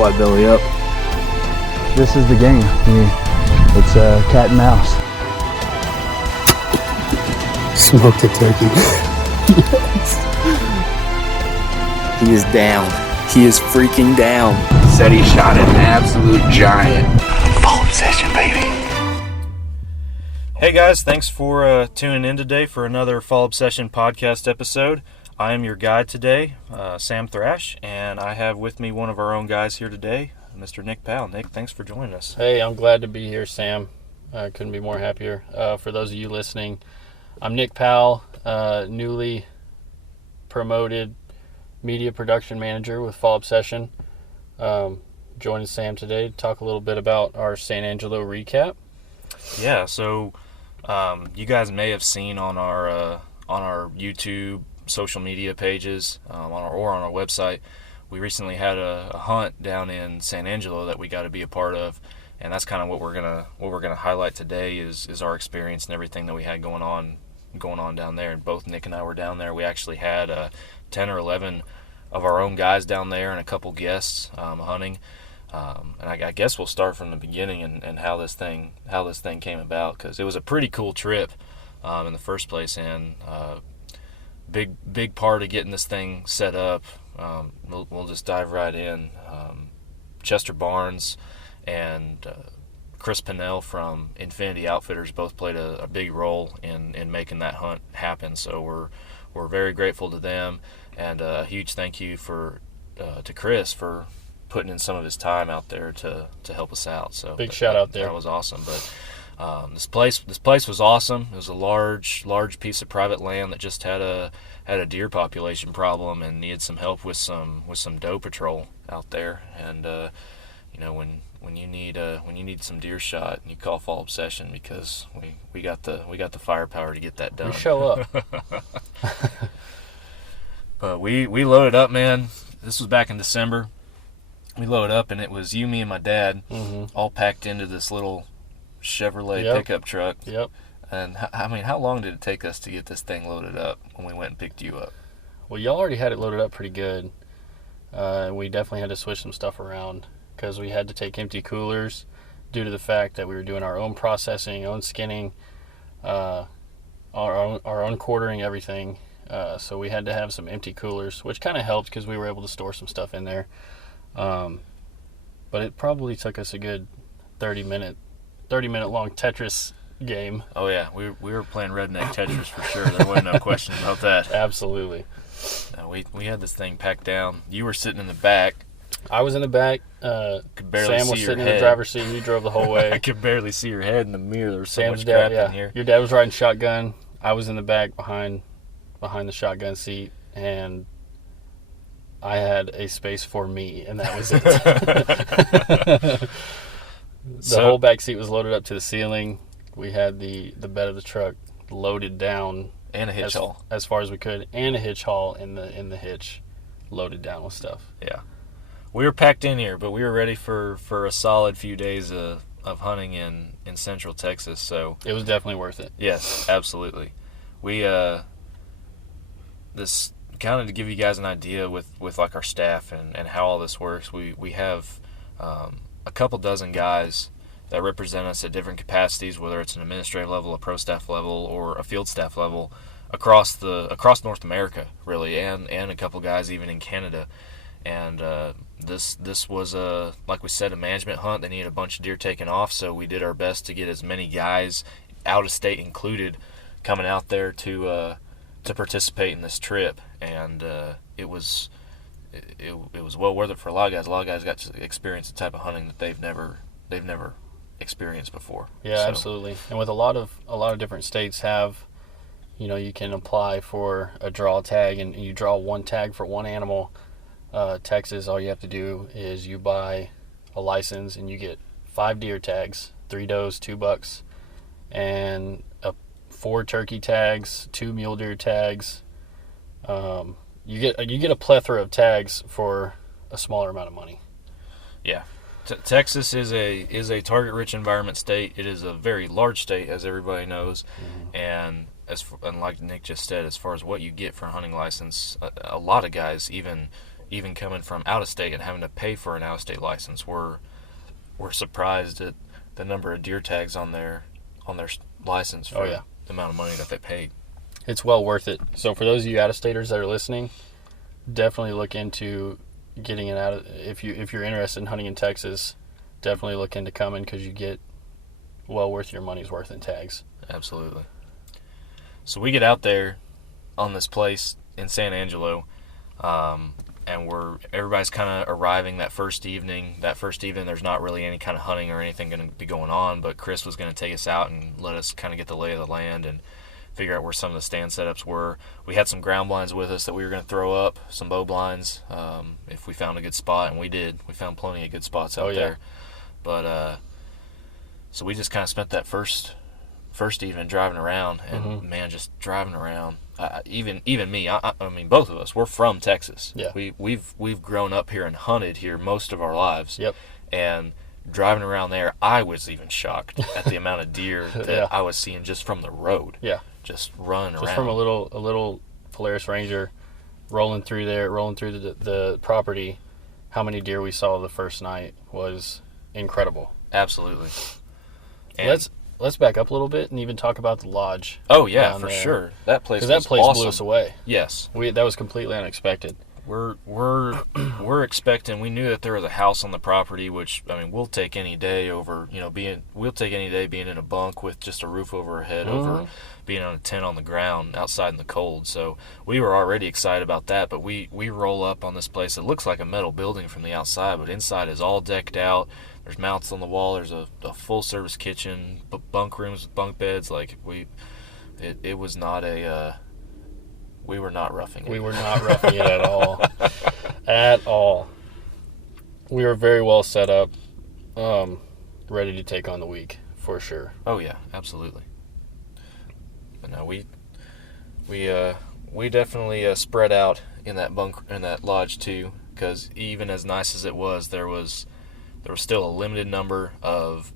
Fly belly up. This is the game. It's cat and mouse. Smoked a turkey. He is down. He is freaking down. Said he shot an absolute giant. Fall obsession, baby. Hey guys, thanks for tuning in today for another Fall Obsession podcast episode. I am your guide today, Sam Thrash, and I have with me one of our own guys here today, Mr. Nick Powell. Nick, thanks for joining us. Hey, I'm glad to be here, Sam. I couldn't be more happier. For those of you listening, I'm Nick Powell, newly promoted media production manager with Fall Obsession. Joining Sam today to talk a little bit about our San Angelo recap. Yeah, so you guys may have seen on our YouTube social media pages on our website, we recently had a hunt down in San Angelo that we got to be a part of, and that's kind of what we're gonna highlight today is our experience and everything that we had going on down there. And both Nick and I were down there. We actually had 10 or 11 of our own guys down there and a couple guests hunting. And I guess we'll start from the beginning and how this thing came about, because it was a pretty cool trip in the first place, and big part of getting this thing set up. We'll just dive right in. Chester Barnes and Chris Pinnell from Infinity Outfitters both played a big role in making that hunt happen. So we're very grateful to them, and a huge thank you to Chris for putting in some of his time out there to help us out. So big shout out there. That was awesome. But this place was awesome. It was a large piece of private land that just had a deer population problem and needed some help with some doe patrol out there. And when you need some deer shot, you call Fall Obsession, because we got the firepower to get that done. We show up. But we loaded up, man. This was back in December. We loaded up, and it was you, me, and my dad, all packed into this little Chevrolet pickup truck. Yep. And how long did it take us to get this thing loaded up when we went and picked you up? Well, y'all already had it loaded up pretty good. We definitely had to switch some stuff around because we had to take empty coolers due to the fact that we were doing our own processing, own skinning, our own quartering, everything. So we had to have some empty coolers, which kind of helped because we were able to store some stuff in there. But it probably took us a good 30 minute long Tetris game. Oh yeah, we were playing redneck Tetris for sure. There wasn't no question about that. Absolutely. We had this thing packed down. You were sitting in the back. I was in the back. Could barely Sam see was your sitting head. in the driver's seat. He drove the whole way. I could barely see your head in the mirror. There was so Sam's much dad, crap in here. Your dad was riding shotgun. I was in the back behind the shotgun seat, and I had a space for me, and that was it. The whole back seat was loaded up to the ceiling. We had the bed of the truck loaded down, and a hitch haul as far as we could, and a hitch haul in the hitch loaded down with stuff. Yeah, we were packed in here, but we were ready for a solid few days of hunting in Central Texas. So it was definitely worth it. Yes, absolutely. We this kind of to give you guys an idea with like our staff and how all this works. We have a couple dozen guys that represent us at different capacities, whether it's an administrative level, a pro staff level, or a field staff level, across North America, really, and a couple guys even in Canada. And this was like we said, a management hunt. They needed a bunch of deer taken off, so we did our best to get as many guys, out of state included, coming out there to participate in this trip. And it was well worth it for a lot of guys. A lot of guys got to experience the type of hunting that they've never experienced before. Yeah, so. Absolutely. And with a lot of different states have, you can apply for a draw tag, and you draw one tag for one animal. Texas, all you have to do is you buy a license, and you get 5 deer tags, 3 does, 2 bucks, and 4 turkey tags, 2 mule deer tags. You get a plethora of tags for a smaller amount of money. Yeah. Texas is a target-rich environment state. It is a very large state, as everybody knows, and like Nick just said, as far as what you get for a hunting license, a lot of guys, even even coming from out of state and having to pay for an out of state license, were surprised at the number of deer tags on their license for the amount of money that they paid. It's well worth it. So for those of you out-of-staters that are listening, definitely look into getting it out. If you're interested in hunting in Texas, definitely look into coming, because you get well worth your money's worth in tags. Absolutely. So we get out there on this place in San Angelo, and everybody's kind of arriving that first evening. There's not really any kind of hunting or anything going to be going on, but Chris was going to take us out and let us kind of get the lay of the land and figure out where some of the stand setups were. We had some ground blinds with us that we were going to throw up, some bow blinds, if we found a good spot, and we did. We found plenty of good spots out there. But so we just kind of spent that first evening driving around, and man, just driving around. Even me, I mean, both of us, we're from Texas. Yeah. We've grown up here and hunted here most of our lives. Yep. And driving around there, I was even shocked at the amount of deer that I was seeing just from the road. Yeah. Just running around. Just from a little Polaris Ranger rolling through the property, how many deer we saw the first night was incredible. Absolutely. And let's back up a little bit and even talk about the lodge. Oh yeah, for sure. That place was awesome. Blew us away. Yes. That was completely unexpected. We're expecting. We knew that there was a house on the property, which, I mean, we'll take any day over. We'll take any day being in a bunk with just a roof over our head, over being on a tent on the ground outside in the cold. So we were already excited about that. But we roll up on this place that looks like a metal building from the outside, but inside is all decked out. There's mounts on the wall. There's a full service kitchen, bunk rooms with bunk beds. Like it was not a. We were not roughing it. We were not roughing it at all. At all. We were very well set up, ready to take on the week, for sure. Oh, yeah, absolutely. But no, we definitely spread out in that lodge, too, because even as nice as it was, there was still a limited number of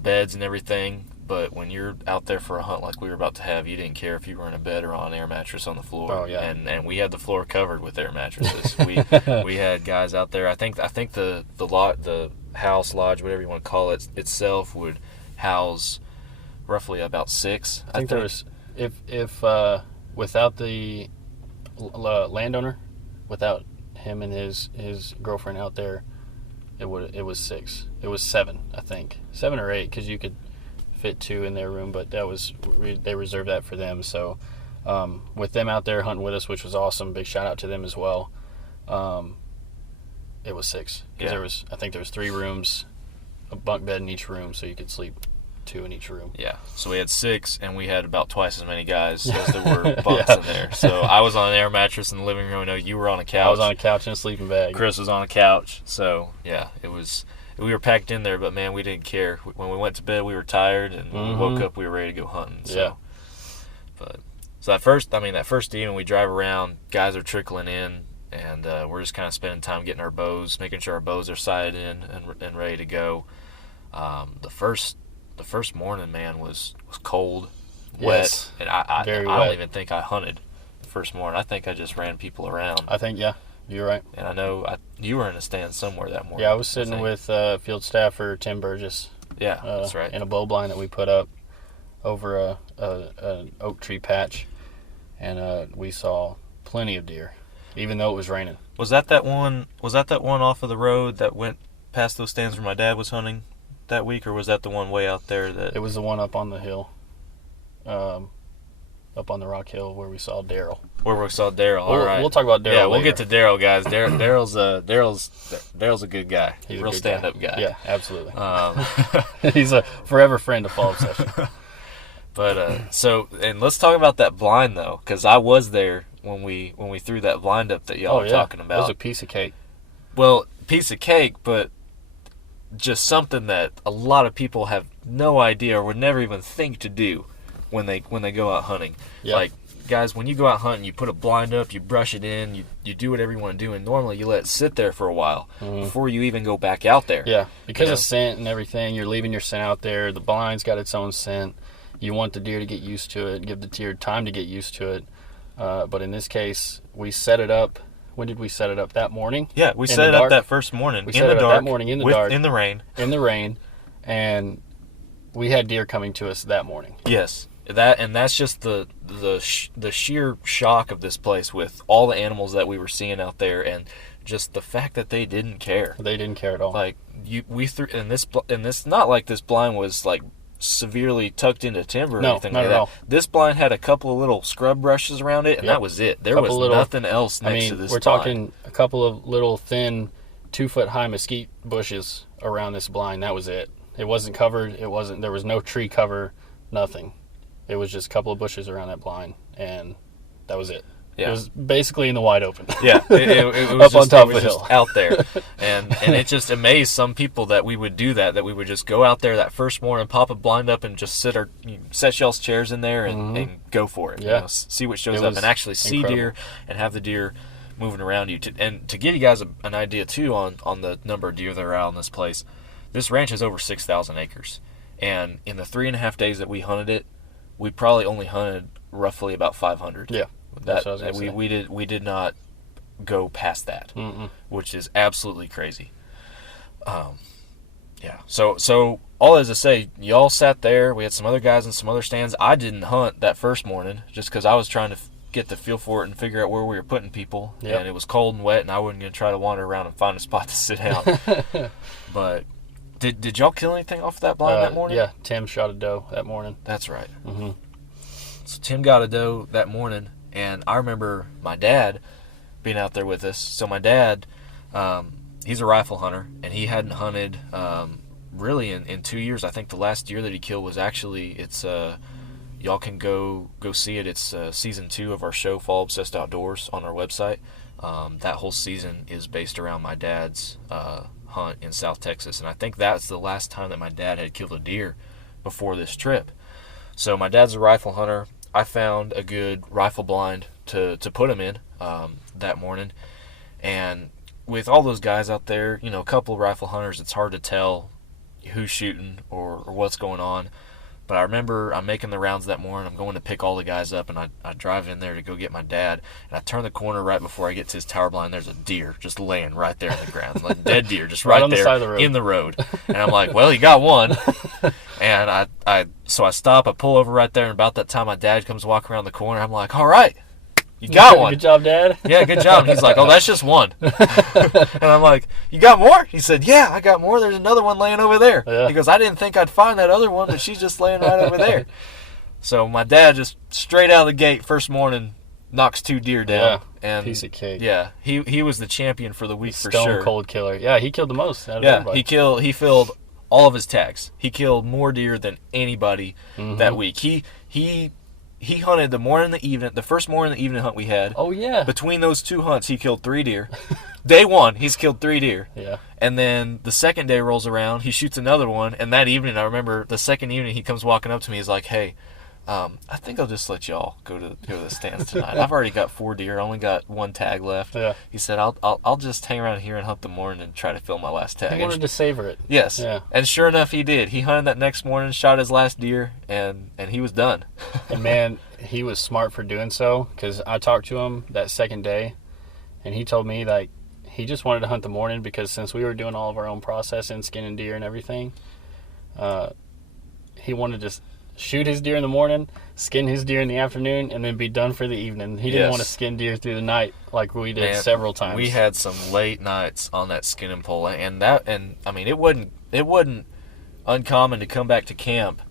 beds and everything. But when you're out there for a hunt like we were about to have, you didn't care if you were in a bed or on an air mattress on the floor. Oh, yeah. And we had the floor covered with air mattresses. We had guys out there. I think the house, lodge, whatever you want to call it, itself would house roughly about 6. I think there was, if without the landowner, without him and his girlfriend out there, it was 6. It was 7, I think. 7 or 8, because you could fit 2 in their room, but they reserved that for them. So with them out there hunting with us, which was awesome, big shout out to them as well. It was 6, because I think there was 3 rooms, a bunk bed in each room, so you could sleep 2 in each room. Yeah, so we had 6, and we had about twice as many guys as there were bunks in there. So I was on an air mattress in the living room. I know you were on a couch. I was on a couch in a sleeping bag. Chris was on a couch. So yeah, we were packed in there, but man, we didn't care. When we went to bed, we were tired, and when we woke up, we were ready to go hunting. So, that first evening, we drive around, guys are trickling in, and we're just kind of spending time getting our bows, making sure our bows are sighted in and ready to go. The first morning, man, was cold, wet, and I don't even think I hunted the first morning. I think I just ran people around. I think, yeah. You're right. And I know you were in a stand somewhere that morning. Yeah, I was sitting with field staffer Tim Burgess. Yeah, that's right. In a bow blind that we put up over an oak tree patch, and we saw plenty of deer, even though it was raining. Was that one off of the road that went past those stands where my dad was hunting that week, or was that the one way out there that? It was the one up on the hill, up on the rock hill where we saw Daryl. All right. We'll talk about Daryl. Yeah, we'll later. get to Daryl, guys. Daryl's a good guy. He's a real good stand-up guy. Yeah, absolutely. He's a forever friend of Fall Obsession. But and let's talk about that blind though, because I was there when we threw that blind up that y'all were talking about. It was a piece of cake. Well, piece of cake, but just something that a lot of people have no idea or would never even think to do when they go out hunting. Yep. Like, guys, when you go out hunting, you put a blind up, you brush it in, you do whatever you want to do, and normally you let it sit there for a while before you even go back out there. Yeah, because of scent and everything, you're leaving your scent out there. The blind's got its own scent. You want the deer to get used to it, give the deer time to get used to it. But in this case, we set it up when did we set it up? That morning? Yeah, we In set the it up dark? that first morning We in set the it up dark, that morning in the dark. in the rain. In the rain, and we had deer coming to us that morning. Yes, that's just the sheer shock of this place with all the animals that we were seeing out there, and just the fact that they didn't care. They didn't care at all. Like we threw, and this not like this blind was like severely tucked into timber or No, anything not like at that. all. This blind had a couple of little scrub brushes around it, and Yep. that was it. There Couple was little- nothing else next to this we're blind. talking a couple of little thin 2-foot high mesquite bushes around this blind. That was it. It wasn't covered. There was no tree cover, nothing. It was just a couple of bushes around that blind, and that was it. Yeah. It was basically in the wide open. Yeah, it was Up on just, top it was of the just hill. out there, and it just amazed some people that we would do that we would just go out there that first morning, pop a blind up, and just set y'all's chairs in there and go for it. Yeah. See what shows It up, was and actually see incredible. deer and have the deer moving around you. To give you guys an idea too on the number of deer that are out in this place, this ranch has over 6,000 acres, and in the 3.5 days that we hunted it, we probably only hunted roughly about 500. Yeah. That's what I was gonna say. We did not go past that, which is absolutely crazy. Yeah. So all as to say, y'all sat there. We had some other guys in some other stands. I didn't hunt that first morning just because I was trying to get the feel for it and figure out where we were putting people. Yep. And it was cold and wet, and I wasn't going to try to wander around and find a spot to sit down. But did y'all kill anything off that blind that morning? Yeah, Tim shot a doe that morning. That's right. Mm-hmm. So Tim got a doe that morning, and I remember my dad being out there with us. So my dad, he's a rifle hunter, and he hadn't hunted really in 2 years. I think the last deer that he killed was actually, y'all can go see it. It's season 2 of our show, Fall Obsessed Outdoors, on our website. That whole season is based around my dad's hunt in South Texas, and I think that's the last time that my dad had killed a deer before this trip. So my dad's a rifle hunter. I found a good rifle blind to put him in that morning, and with all those guys out there, a couple of rifle hunters, it's hard to tell who's shooting or what's going on. But I remember I'm making the rounds that morning. I'm going to pick all the guys up, and I drive in there to go get my dad. And I turn the corner right before I get to his tower blind. There's a deer just laying right there in the ground, like dead deer, just right on the there side of the road. in the road. And I'm like, well, he got one. And so I stop. I pull over right there, and about that time, my dad comes walking around the corner. I'm like, all right, you got one. Good job, Dad. Yeah, good job. And he's like, oh, that's just one. And I'm like, you got more? He said, yeah, I got more. There's another one laying over there. Yeah. He goes, I didn't think I'd find that other one, but she's just laying right over there. So my dad just straight out of the gate, first morning, knocks 2 deer down. Yeah, and piece of cake. Yeah, he was the champion for the week for Stone sure. cold killer. Yeah, he killed the most out of Yeah, everybody. he filled all of his tags. He killed more deer than anybody that week. He hunted the morning and the evening, the first morning and the evening hunt we had. Oh, yeah. Between those 2 hunts, he killed 3 deer. Day 1, he's killed 3 deer. Yeah. And then the second day rolls around, he shoots another one. And that evening, I remember the second evening, he comes walking up to me. He's like, hey, I think I'll just let y'all go to the stands tonight. I've already got 4 deer. I only got 1 tag left. Yeah. He said, I'll just hang around here and hunt the morning and try to fill my last tag. He wanted to savor it. Yes. Yeah. And sure enough, he did. He hunted that next morning, shot his last deer, and he was done. And, man, he was smart for doing so, because I talked to him that second day, and he told me, like, he just wanted to hunt the morning because since we were doing all of our own processing, skinning deer and everything, he wanted to shoot his deer in the morning, skin his deer in the afternoon, and then be done for the evening. He didn't Yes. want to skin deer through the night like we did Man, several times. We had some late nights on that skinning pole, and I mean, it wasn't uncommon to come back to camp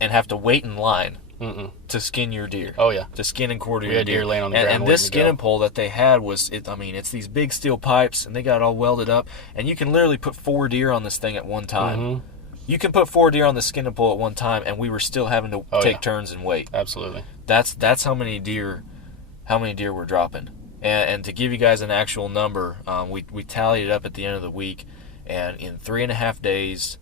and have to wait in line to skin your deer. Oh, yeah. To skin and quarter We your had deer deer laying on the and, ground And this waiting to go. skinning pole that they had was, it's these big steel pipes, and they got it all welded up, and you can literally put 4 deer on this thing at one time. You can put 4 deer on the skinning pole at one time, and we were still having to take turns and wait. Absolutely. That's how many deer we're dropping. And to give you guys an actual number, we tallied it up at the end of the week, and in 3.5 days,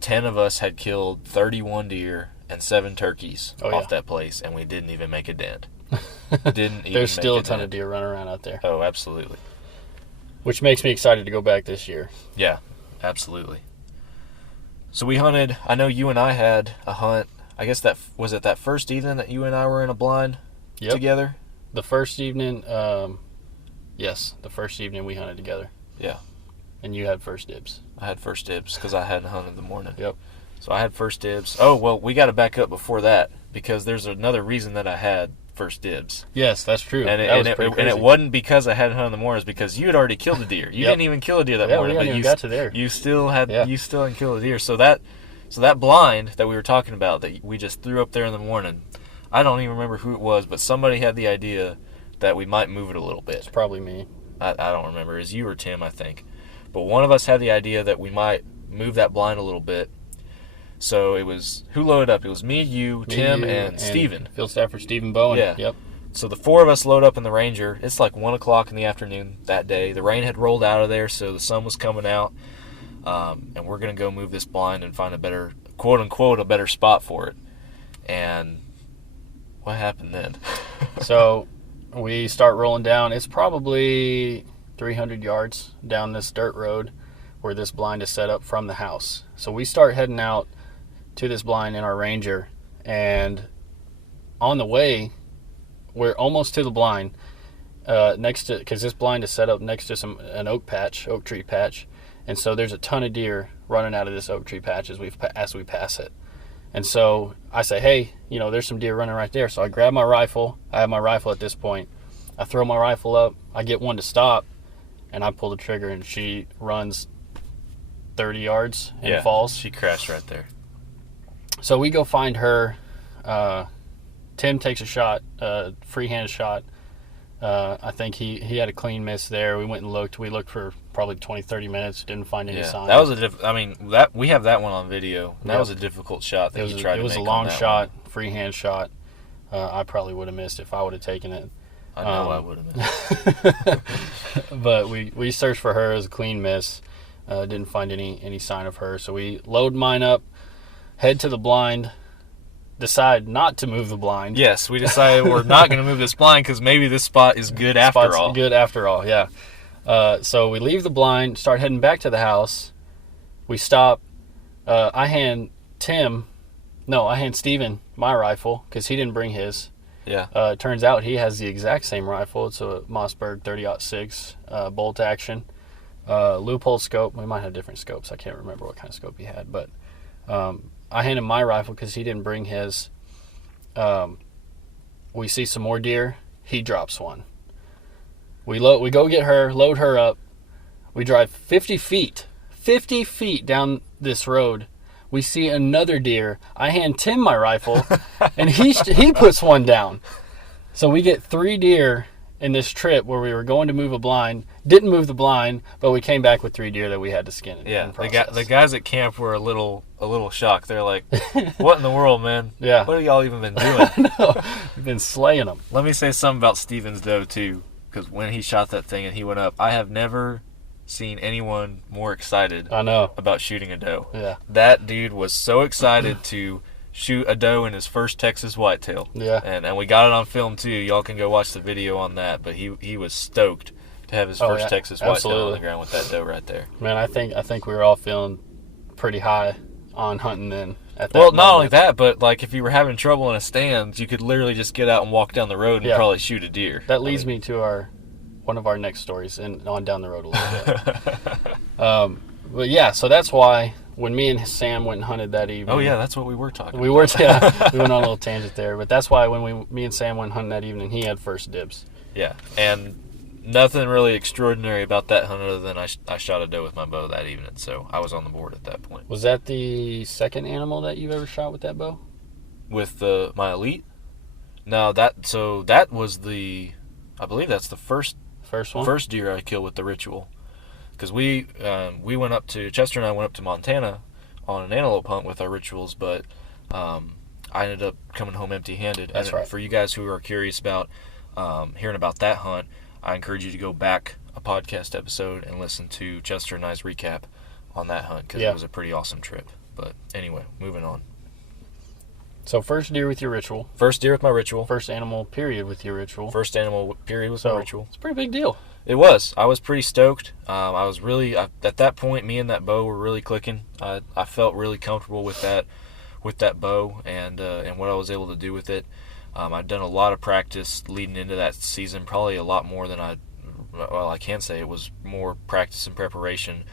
10 of us had killed 31 deer and 7 turkeys off that place, and we didn't even make a dent. There's still a ton of deer running around out there. Oh, absolutely. Which makes me excited to go back this year. Yeah, absolutely. So we hunted. I know you and I had a hunt. I guess that first evening that you and I were in a blind together. The first evening, Yes, the first evening we hunted together. Yeah. And you had first dibs. I had first dibs because I hadn't hunted in the morning. Yep. So I had first dibs. Oh, well, we got to back up before that because there's another reason that I had first dibs. Yes, that's true. And it wasn't because I hadn't hunted in the morning. It was because you had already killed a deer. You didn't even kill a deer that morning, but you still hadn't killed a deer. So that blind that we were talking about that we just threw up there in the morning, I don't even remember who it was, but somebody had the idea that we might move it a little bit. It's probably me. I don't remember. It was you or Tim, I think. But one of us had the idea that we might move that blind a little bit. So it was, who loaded up? It was me, Tim, and Steven. Field staffer Stephen Bowen. Yeah. Yep. So the four of us load up in the Ranger. It's like 1 o'clock in the afternoon that day. The rain had rolled out of there, so the sun was coming out. And we're going to go move this blind and find a better, quote unquote, a better spot for it. And what happened then? So we start rolling down. It's probably 300 yards down this dirt road where this blind is set up from the house. So we start heading out to this blind in our Ranger, and on the way, we're almost to the blind, next to, because this blind is set up next to an oak tree patch, and so there's a ton of deer running out of this oak tree patch as we pass it. And so I say, hey, there's some deer running right there. So I grab my rifle. I have my rifle at this point. I throw my rifle up. I get one to stop, and I pull the trigger, and she runs 30 yards and falls. She crashed right there. So we go find her. Tim takes a shot, freehand shot. I think he had a clean miss there. We went and looked. We looked for probably 20, 30 minutes. Didn't find any sign. That was we have that one on video. That was a difficult shot that he tried to make. It was a long shot, freehand shot. I probably would have missed if I would have taken it. I know I would have missed. But we searched for her as a clean miss. Didn't find any sign of her. So we load mine up, head to the blind, decide not to move the blind. Yes, we decided we're not going to move this blind because maybe this spot is good after all. Good after all, yeah. So we leave the blind, start heading back to the house. We stop. I hand Steven my rifle because he didn't bring his. Yeah. Turns out he has the exact same rifle. It's a Mossberg 30-06 bolt action. Loophole scope. We might have different scopes. I can't remember what kind of scope he had, but I hand him my rifle because he didn't bring his. We see some more deer. He drops one. We go get her, load her up. We drive 50 feet down this road. We see another deer. I hand Tim my rifle, and he puts one down. So we get 3 deer in this trip where we were going to move a blind. Didn't move the blind, but we came back with 3 deer that we had to skin. Yeah, the guys at camp were a little shocked. They're like, "What in the world, man? Yeah, what have y'all even been doing?" No, we've been slaying them. Let me say something about Steven's doe too, because when he shot that thing and he went up, I have never seen anyone more excited. About shooting a doe. Yeah, that dude was so excited to shoot a doe in his first Texas whitetail. Yeah, and we got it on film too. Y'all can go watch the video on that. But he was stoked to have his first Texas whitetail on the ground with that doe right there. Man, I think we were all feeling pretty high on hunting then. Well, not only that, but like if you were having trouble in a stand, you could literally just get out and walk down the road and probably shoot a deer. That leads me to one of our next stories and on down the road a little bit. But yeah, so that's why when me and Sam went and hunted that evening. Oh yeah, that's what we were talking about. We went on a little tangent there, but that's why when me and Sam went hunting that evening, he had first dibs. Yeah, and nothing really extraordinary about that hunt other than I shot a doe with my bow that evening, so I was on the board at that point. Was that the second animal that you've ever shot with that bow? With my Elite? No, that was I believe that's the first one? First deer I killed with the Ritual. Because we went up to, Chester and I went up to Montana on an antelope hunt with our Rituals, but I ended up coming home empty-handed. That's right. For you guys who are curious about hearing about that hunt, I encourage you to go back a podcast episode and listen to Chester and I's recap on that hunt, because it was a pretty awesome trip. But anyway, moving on. So first deer with your Ritual. First deer with my Ritual. First animal, period, with your Ritual. First animal, period, with my Ritual. It's a pretty big deal. It was. I was pretty stoked. I was really, at that point, me and that bow were really clicking. I felt really comfortable with that bow and what I was able to do with it. I'd done a lot of practice leading into that season, probably a lot more than I well, I can say it was more practice and preparation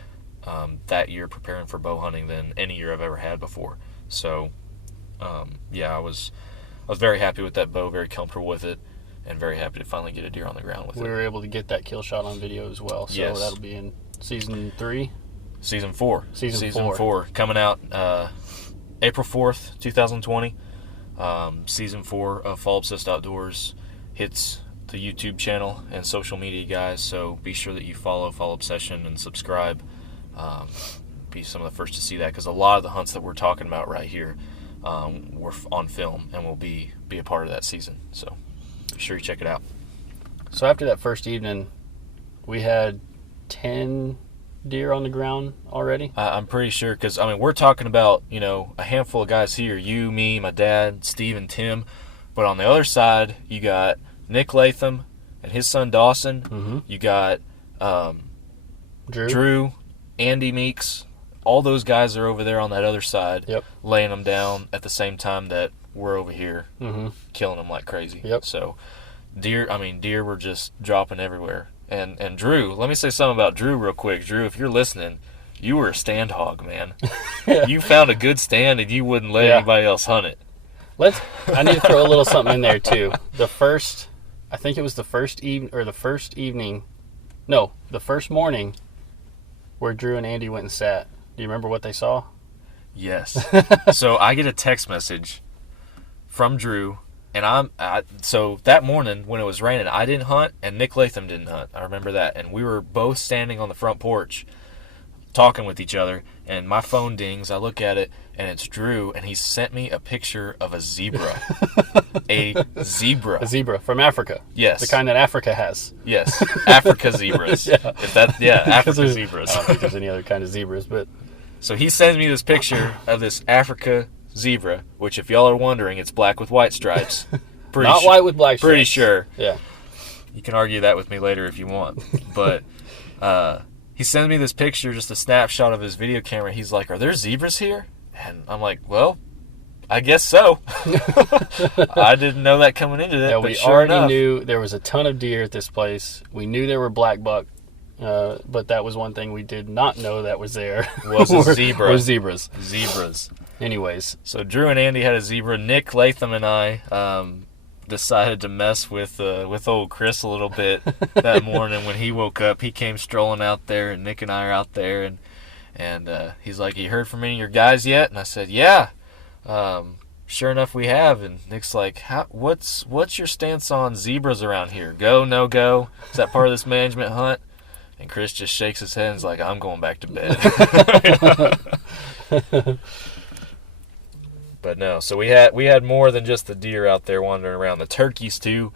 that year preparing for bow hunting than any year I've ever had before. So, I was very happy with that bow, very comfortable with it, and very happy to finally get a deer on the ground with it. We were able to get that kill shot on video as well, so Yes. that'll be in season 3? Season 4. Season 4. Coming out April 4th, 2020. Season 4 of Fall Obsessed Outdoors hits the YouTube channel and social media, guys, so be sure that you follow Fall Obsession and subscribe. Be some of the first to see that, because a lot of the hunts that we're talking about right here were on film and will be a part of that season, so be sure you check it out. So after that first evening, we had 10 deer on the ground already. I'm pretty sure, because we're talking about a handful of guys here, you, me, my dad, Steve, and Tim, but on the other side you got Nick Latham and his son Dawson. Mm-hmm. You got Drew, Andy Meeks. All those guys are over there on that other side, Yep. laying them down at the same time that we're over here Mm-hmm. killing them like crazy. Yep. So deer were just dropping everywhere. And Drew, let me say something about Drew real quick. Drew, if you're listening, you were a stand hog, man. Yeah. You found a good stand and you wouldn't let Yeah. anybody else hunt it. I need to throw a little something in there too. The first morning where Drew and Andy went and sat. Do you remember what they saw? Yes. So I get a text message from Drew, and so that morning when it was raining, I didn't hunt and Nick Latham didn't hunt. I remember that. And we were both standing on the front porch talking with each other, and my phone dings. I look at it, and it's Drew, and he sent me a picture of a zebra. A zebra. A zebra from Africa. Yes. The kind that Africa has. Yes. Africa zebras. Yeah. Africa zebras. I don't think there's any other kind of zebras, but So he sends me this picture of this Africa zebra, which, if y'all are wondering, it's black with white stripes. not white with black stripes. Pretty sure. Yeah. You can argue that with me later if you want. But he sends me this picture, just a snapshot of his video camera. He's like, "Are there zebras here?" And I'm like, "Well, I guess so." I didn't know that coming into it. Yeah, but we sure already enough, knew there was a ton of deer at this place. We knew there were black buck, but that was one thing we did not know that was there. Was a zebra. Were zebras. Zebras. Anyways, So Drew and Andy had a zebra. Nick Latham and I decided to mess with old Chris a little bit that morning when he woke up. He came strolling out there, and Nick and I are out there, and he's like, "You heard from any of your guys yet?" And I said, "Yeah, sure enough, we have." And Nick's like, "What's your stance on zebras around here? Go, no go? Is that part of this management hunt?" And Chris just shakes his head and is like, "I'm going back to bed." But no, so we had more than just the deer out there wandering around. The turkeys too.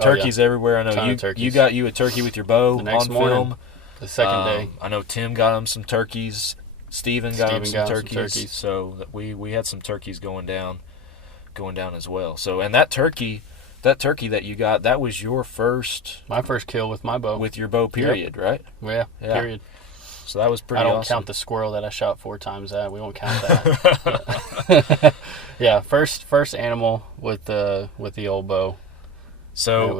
Turkeys everywhere. I know Ton of turkeys. you got a turkey with your bow The next on morning, film. the second day. I know Tim got him some turkeys. Steven got him some turkeys. So we had some turkeys going down as well. So, and that turkey that you got, that was your first My first kill with my bow. with your bow, period, right? Yeah, Yeah. period. So that was pretty I don't awesome. count the squirrel that I shot 4 times at. We won't count that. Yeah, first animal with the old bow. So It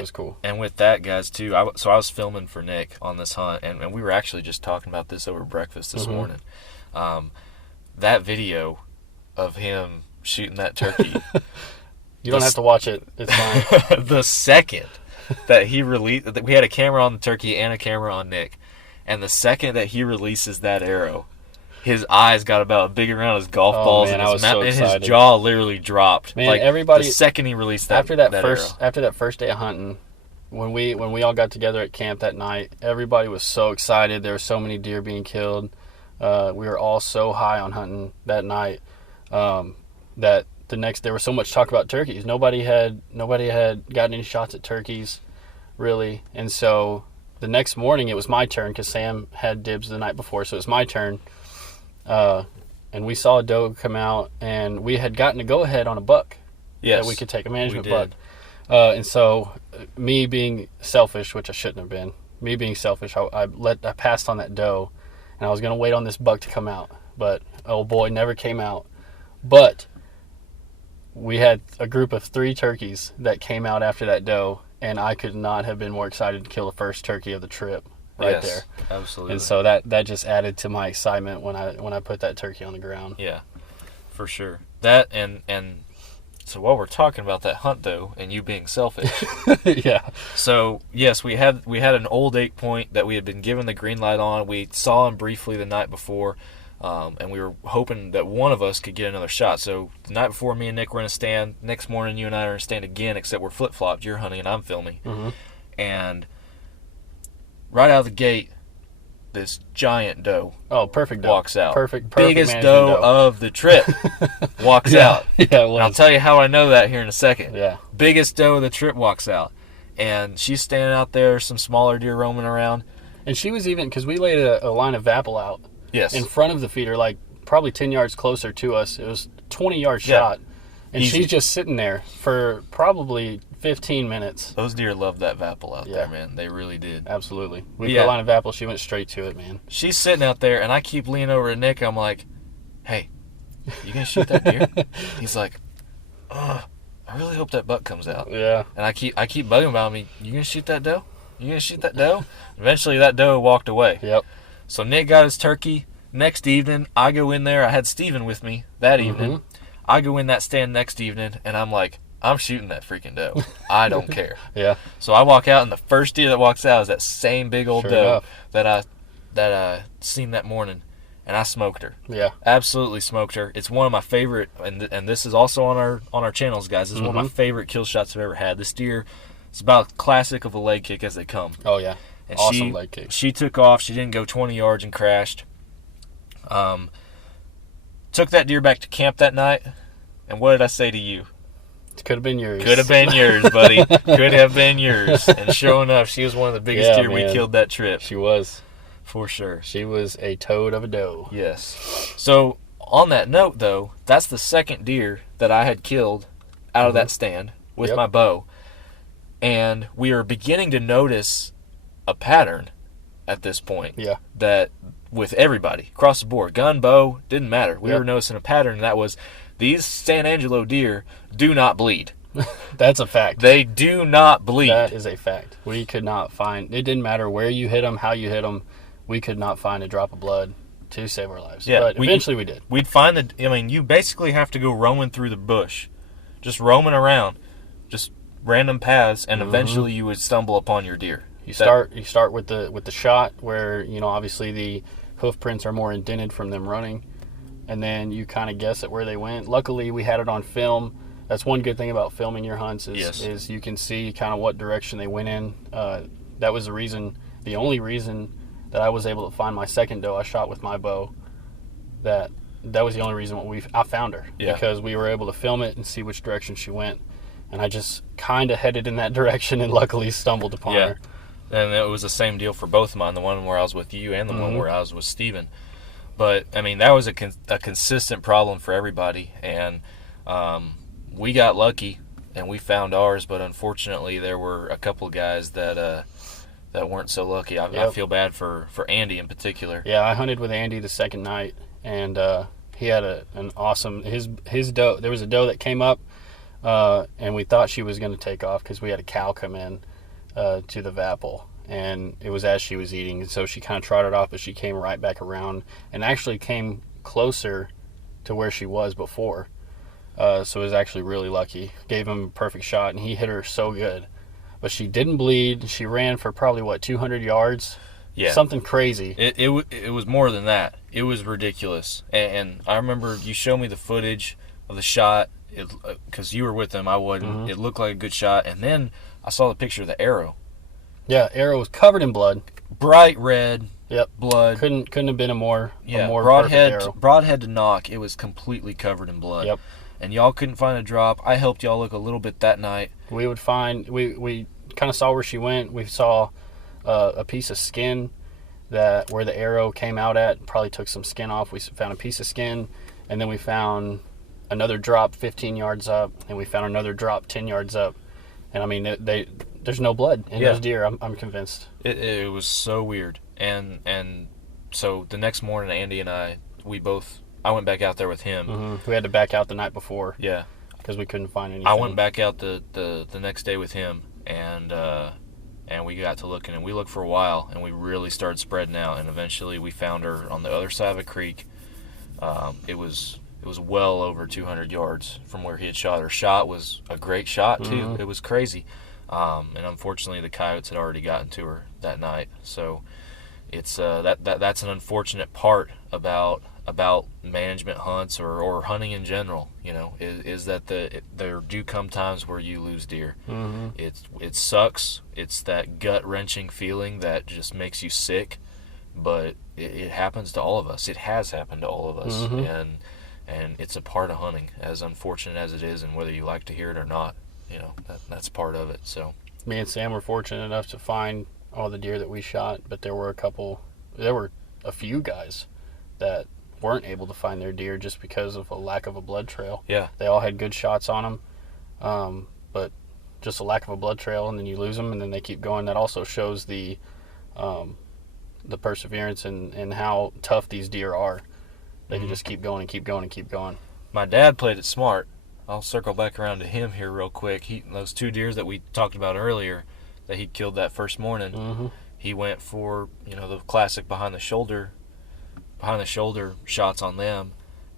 was cool. And with that, guys, too, I was filming for Nick on this hunt, and we were actually just talking about this over breakfast this morning. That video of him shooting that turkey. You don't have to watch it. It's fine. The second that he released, we had a camera on the turkey and a camera on Nick, and the second that he releases that arrow, his eyes got about big around his golf balls, man, and, I was so and his excited. jaw literally dropped. Man, like everybody- the second he released that after that arrow. first day of hunting, when we all got together at camp that night, everybody was so excited. There were so many deer being killed. We were all so high on hunting that night that the next there was so much talk about turkeys. Nobody had gotten any shots at turkeys, really. And so the next morning it was my turn because Sam had dibs the night before, so it was my turn. And we saw a doe come out, and we had gotten a go-ahead on a buck. Yes, That we could take a management we buck. did. And so, me being selfish, which I shouldn't have been, I passed on that doe, and I was going to wait on this buck to come out. But, oh boy, never came out. But we had a group of 3 turkeys that came out after that doe, and I could not have been more excited to kill the first turkey of the trip right there. Absolutely. And so that just added to my excitement when I put that turkey on the ground. Yeah, for sure. That and so while we're talking about that hunt though, and you being selfish, Yeah. so yes, we had an old 8-point that we had been given the green light on. We saw him briefly the night before, and we were hoping that one of us could get another shot. So the night before, me and Nick were in a stand. Next morning, you and I are in a stand again, except we're flip flopped. You're hunting and I'm filming, and right out of the gate, this giant doe Perfect doe. walks out. Perfect biggest management doe of the trip walks out. Yeah, it And was. I'll tell you how I know that here in a second. Yeah. Biggest doe of the trip walks out, and she's standing out there. Some smaller deer roaming around. And she was even, because we laid a line of apple out Yes. in front of the feeder, like probably 10 yards closer to us. It was 20-yard Yeah. shot. And Easy. she's just sitting there for probably 15 minutes. Those deer loved that Vapple out Yeah. there, man. They really did. Absolutely. We Yeah. put a line of apple. She went straight to it, man. She's sitting out there, and I keep leaning over to Nick. I'm like, "Hey, you gonna shoot that deer?" He's like, "I really hope that buck comes out." Yeah. And I keep bugging about me. You gonna shoot that doe? You gonna shoot that doe? Eventually, that doe walked away. Yep. So Nick got his turkey. Next evening, I go in there. I had Steven with me that evening. I go in that stand next evening, and I'm like, I'm shooting that freaking doe. I don't care. Yeah. So I walk out, and the first deer that walks out is that same big old Sure doe enough. that I seen that morning, and I smoked her. Yeah. Absolutely smoked her. It's one of my favorite, and this is also on our channels, guys. This is one of my favorite kill shots I've ever had. This deer, it's about as classic of a leg kick as they come. Oh, yeah. And Awesome leg kick. She took off. She didn't go 20 yards and crashed. Took that deer back to camp that night, and what did I say to you? It could have been yours. Could have been yours, buddy. Could have been yours. And sure enough, she was one of the biggest Yeah, deer we man. killed that trip. She was. For sure. She was a toad of a doe. Yes. So, on that note, though, that's the second deer that I had killed out of that stand with Yep. my bow. And we are beginning to notice a pattern at this point. Yeah. That with everybody, across the board, gun, bow, didn't matter. We Yep. were noticing a pattern, and that was these San Angelo deer do not bleed. That's a fact. They do not bleed. That is a fact. We could not find, it didn't matter where you hit them, how you hit them, we could not find a drop of blood to save our lives. Yeah, But eventually we did. We'd find you basically have to go roaming through the bush, just roaming around, just random paths, and eventually you would stumble upon your deer. You start with the shot where, obviously the hoof prints are more indented from them running, and then you kind of guess at where they went. Luckily, we had it on film. That's one good thing about filming your hunts is you can see kind of what direction they went in. That was the only reason that I was able to find my second doe I shot with my bow. That was the only reason I found her, because we were able to film it and see which direction she went, and I just kind of headed in that direction and luckily stumbled upon her. And it was the same deal for both of mine, the one where I was with you and the one where I was with Steven. But, that was a consistent problem for everybody. And we got lucky, and we found ours. But unfortunately, there were a couple of guys that weren't so lucky. I feel bad for Andy in particular. Yeah, I hunted with Andy the second night, and he had an awesome, his doe. There was a doe that came up, and we thought she was going to take off because we had a cow come in to the Vapple, and it was as she was eating, and so she kind of trotted off, but she came right back around and actually came closer to where she was before. So it was actually really lucky. Gave him a perfect shot, and he hit her so good. But she didn't bleed. She ran for probably, 200 yards? Yeah. Something crazy. It was more than that. It was ridiculous. And I remember you showed me the footage of the shot, because you were with them, I wasn't. It looked like a good shot. And then I saw the picture of the arrow. Yeah, arrow was covered in blood. Bright red. Yep. Blood. Couldn't have been a more broadhead perfect arrow. broadhead to knock. It was completely covered in blood. Yep. And y'all couldn't find a drop. I helped y'all look a little bit that night. We would find, we kind of saw where she went. We saw a piece of skin where the arrow came out at. Probably took some skin off. We found a piece of skin, and then we found another drop 15 yards up, and we found another drop 10 yards up. And there's no blood in those deer. I'm convinced. It was so weird. And so the next morning, Andy and I went back out there with him. We had to back out the night before. Yeah. Because we couldn't find anything. I went back out the next day with him, and we got to looking, and we looked for a while, and we really started spreading out, and eventually we found her on the other side of a creek. It was well over 200 yards from where he had shot. Her shot was a great shot too. Mm-hmm. It was crazy, and unfortunately the coyotes had already gotten to her that night. So it's that's an unfortunate part about management hunts or hunting in general. You know, is that there do come times where you lose deer. Mm-hmm. It sucks. It's that gut wrenching feeling that just makes you sick. But it happens to all of us. It has happened to all of us, Mm-hmm. and it's a part of hunting, as unfortunate as it is, and whether you like to hear it or not, you know, that's part of it. So Me and Sam were fortunate enough to find all the deer that we shot, but there were a few guys that weren't able to find their deer just because of a lack of a blood trail. yeah, They all had good shots on them, but just a lack of a blood trail, and then you lose them, and then they keep going. That also shows the perseverance and how tough these deer are. They can just keep going and keep going and keep going. my dad played it smart. I'll circle back around to him here real quick. Those 2 deers that we talked about earlier that he killed that first morning, Mm-hmm. he went for, you know, the classic behind the shoulder shots on them.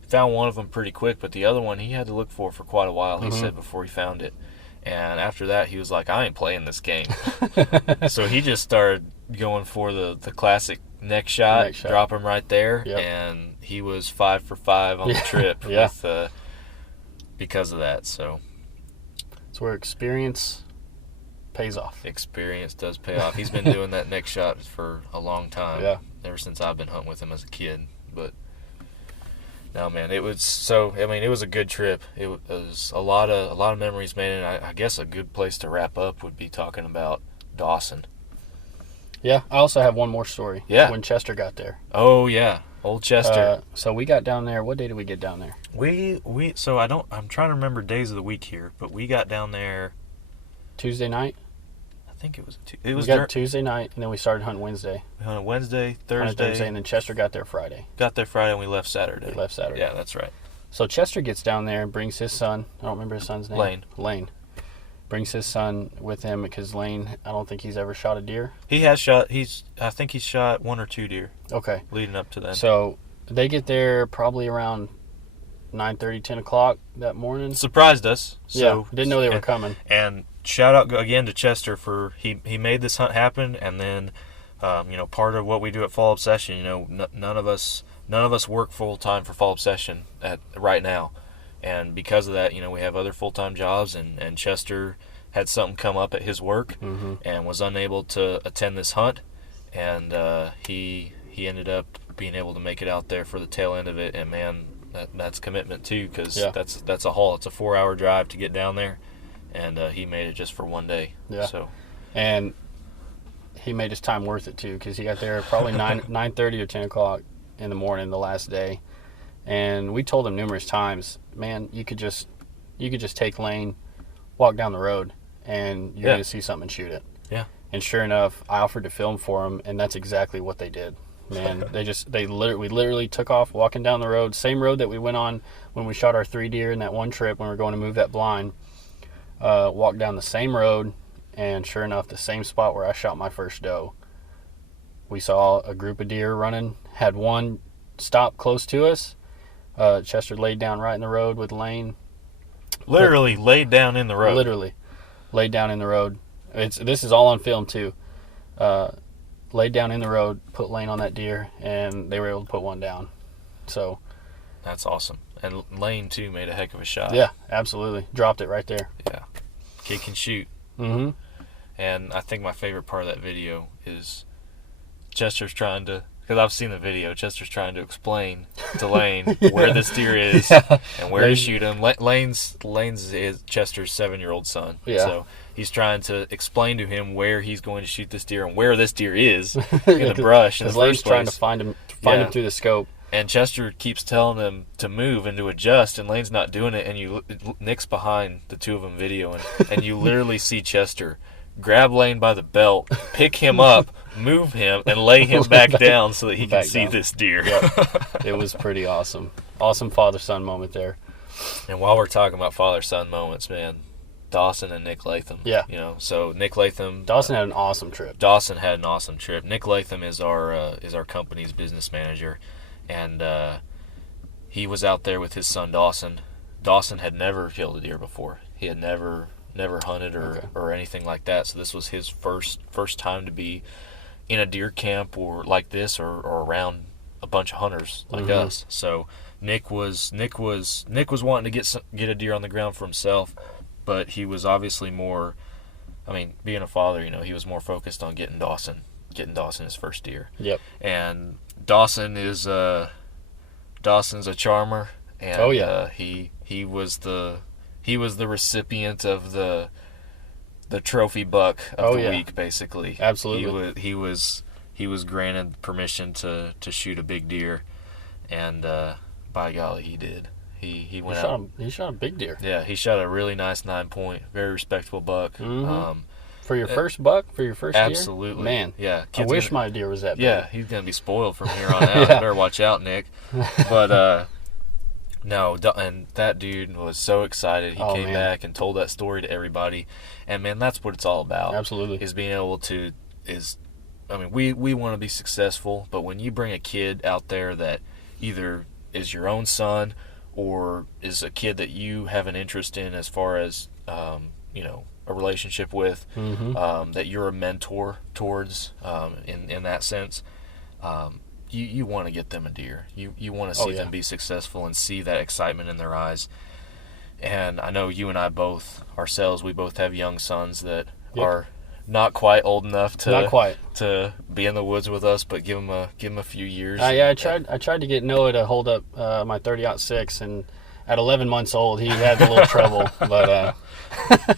Found one of them pretty quick, but the other one he had to look for quite a while, he said, before he found it. And after that, he was like, I ain't playing this game. So he just started going for the classic neck shot, drop him right there, Yep. and he was 5 for 5 on the trip Yeah. with because of that. So It's where experience pays off. experience does pay off. He's been doing that neck shot for a long time. Yeah. Ever since I've been hunting with him as a kid. But no, man, it was a good trip. It was a lot of memories made, and I guess a good place to wrap up would be talking about Dawson. Yeah, I also have one more story. Yeah. When Chester got there. Oh yeah, old Chester. So we got down there. What day did we get down there? I'm trying to remember days of the week here, but we got down there. Tuesday night. I think it was We got Tuesday night, and then we started hunting Wednesday. we hunted Wednesday, Hunted Thursday, Thursday, and then Chester got there Friday. got there Friday, and we left Saturday. We left Saturday. Yeah, that's right. So Chester gets down there and brings his son. I don't remember his son's name. Lane. Brings his son with him because Lane, I don't think he's ever shot a deer. He has shot. I think he's shot 1 or 2 deer Okay. leading up to that. So they get there probably around 9:30, 10 o'clock that morning. Surprised us. So yeah, didn't know they were coming. And shout out again to Chester for he made this hunt happen. And then, part of what we do at Fall Obsession, none of us work full time for Fall Obsession right now. And because of that, we have other full-time jobs, and Chester had something come up at his work and was unable to attend this hunt, and he ended up being able to make it out there for the tail end of it. And man, that's commitment too, because that's a haul. It's a 4-hour drive to get down there, and he made it just for one day. Yeah. So, and he made his time worth it too, because he got there probably 9:30 or 10 o'clock in the morning the last day. And we told him numerous times, man, you could just take Lane, walk down the road, and you're going to see something and shoot it. Yeah. And sure enough, I offered to film for him, and that's exactly what they did. Man, we literally took off walking down the road, same road that we went on when we shot our 3 deer in that one trip when we were going to move that blind. Walked down the same road, and sure enough, the same spot where I shot my first doe. We saw a group of deer running, had one stop close to us. Chester laid down right in the road with Lane. literally laid down in the road. Literally laid down in the road. This is all on film too. Laid down in the road, put Lane on that deer, and they were able to put one down. So That's awesome. And Lane too made a heck of a shot. yeah, absolutely, dropped it right there. Yeah. Kid can shoot. Mm-hmm. And I think my favorite part of that video is Chester's trying to, because I've seen the video, Chester's trying to explain to Lane where this deer is and where to shoot him. Lane's is Chester's 7-year-old son. Yeah. So he's trying to explain to him where he's going to shoot this deer and where this deer is in the brush in the Because Lane's first trying place. to find him through the scope. And Chester keeps telling him to move and to adjust, and Lane's not doing it. And Nick's behind the two of them videoing, and you literally see Chester grab Lane by the belt, pick him up, move him, and lay him back down so that he can Back see down. this deer. Yep. It was pretty awesome. Awesome father-son moment there. And while we're talking about father-son moments, man, Dawson and Nick Latham. Yeah. You know, so Nick Latham. Dawson had an awesome trip. Dawson had an awesome trip. Nick Latham is our company's business manager, and he was out there with his son Dawson. Dawson had never killed a deer before. He had never hunted or anything like that. So this was his first time to be in a deer camp or like this or around a bunch of hunters like us. So Nick was wanting to get a deer on the ground for himself, but he was obviously more. I mean, being a father, you know, he was more focused on getting Dawson his first deer. Yep. And Dawson is Dawson's a charmer, and he was the recipient of the trophy buck of the week, basically. Absolutely. He was granted permission to shoot a big deer, and by golly, he did. He went out. He shot a big deer. Yeah, he shot a really nice 9-point, very respectable buck. For your first buck, for your first deer? Absolutely. Man, yeah. I wish my deer was that big. Yeah, he's going to be spoiled from here on out. Better watch out, Nick. But, no, and that dude was so excited. He came back and told that story to everybody. And, man, that's what it's all about. Absolutely. Is being able to, we want to be successful, but when you bring a kid out there that either is your own son or is a kid that you have an interest in as far as, you know, a relationship with, that you're a mentor towards, in that sense, you want to get them a deer. You want to see them be successful and see that excitement in their eyes. And I know you and I both, ourselves, we both have young sons that are not quite old enough to be in the woods with us, but give them a few years. I tried to get Noah to hold up my 30-06, and at 11 months old, he had a little trouble. But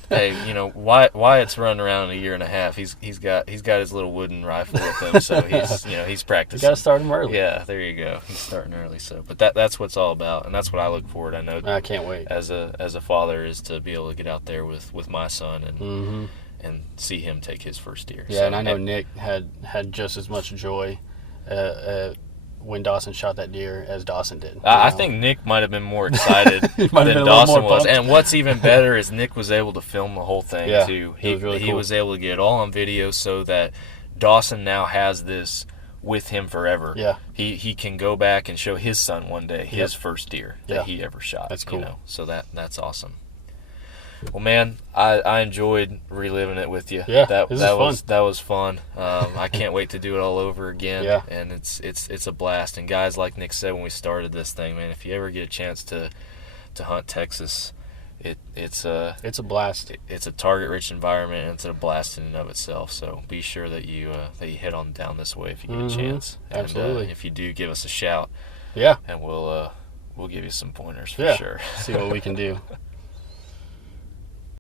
hey, you know, Wyatt's running around a year and a half. He's got his little wooden rifle with him, so he's practicing. You got to start him early. Yeah, there you go. He's starting early. So, but that's what it's all about, and that's what I look forward. I know. I can't wait. As a father, is to be able to get out there with my son and see him take his first deer. Yeah, so, and I know Nick had just as much joy when Dawson shot that deer as Dawson did. I think Nick might have been more excited than Dawson was. And what's even better is Nick was able to film the whole thing too. He was able to get it all on video so that Dawson now has this with him forever. Yeah. He can go back and show his son one day his first deer that he ever shot. That's cool. You know? So that's awesome. Well, man, I enjoyed reliving it with you. Yeah, that was fun. fun. I can't wait to do it all over again. Yeah. And it's a blast. And guys, like Nick said when we started this thing, man, if you ever get a chance to hunt Texas, it's a blast. It's a target-rich environment, and it's a blast in and of itself. So be sure that you head on down this way if you get a chance. And, absolutely. If you do, give us a shout. Yeah. And we'll give you some pointers for sure. See what we can do.